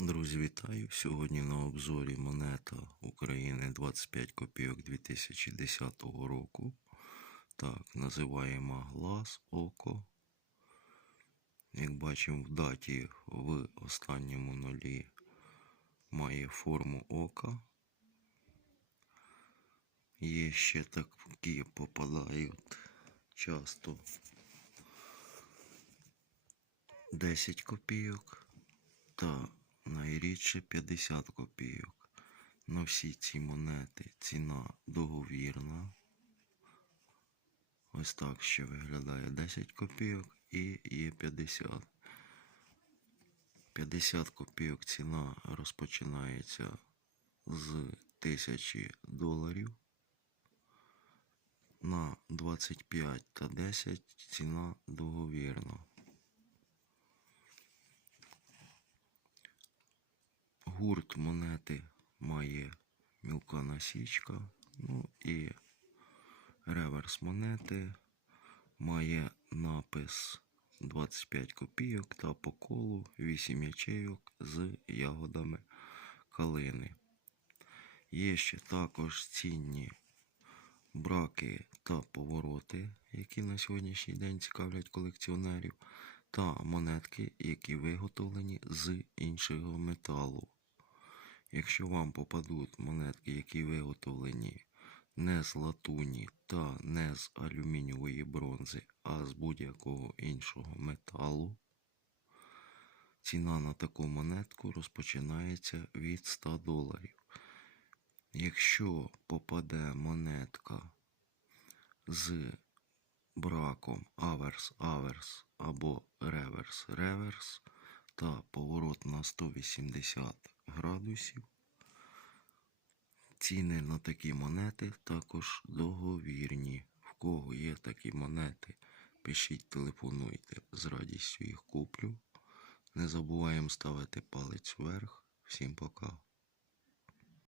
Друзі, вітаю! Сьогодні на обзорі монета України 25 копійок 2010 року. Так, називаємо глаз, око. Як бачимо, в даті в останньому нулі має форму ока. Є ще такі попадають часто 10 копійок та найрідше 50 копійок. На всі ці монети ціна договірна. Ось так ще виглядає 10 копійок і є 50. 50 копійок ціна розпочинається з 1000 доларів. На 25 та 10 ціна договірна. Гурт монети має мілка насічка, ну і реверс монети має напис 25 копійок та по колу 8 ячейок з ягодами калини. Є ще також цінні браки та повороти, які на сьогоднішній день цікавлять колекціонерів, та монетки, які виготовлені з іншого металу. Якщо вам попадуть монетки, які виготовлені не з латуні та не з алюмінієвої бронзи, а з будь-якого іншого металу, ціна на таку монетку розпочинається від 100 доларів. Якщо попаде монетка з браком аверс-аверс або реверс-реверс та поворот на 180 градусів, ціни на такі монети також договірні. В кого є такі монети, пишіть, телефонуйте, з радістю їх куплю. Не забуваємо ставити палець вверх. Всім пока.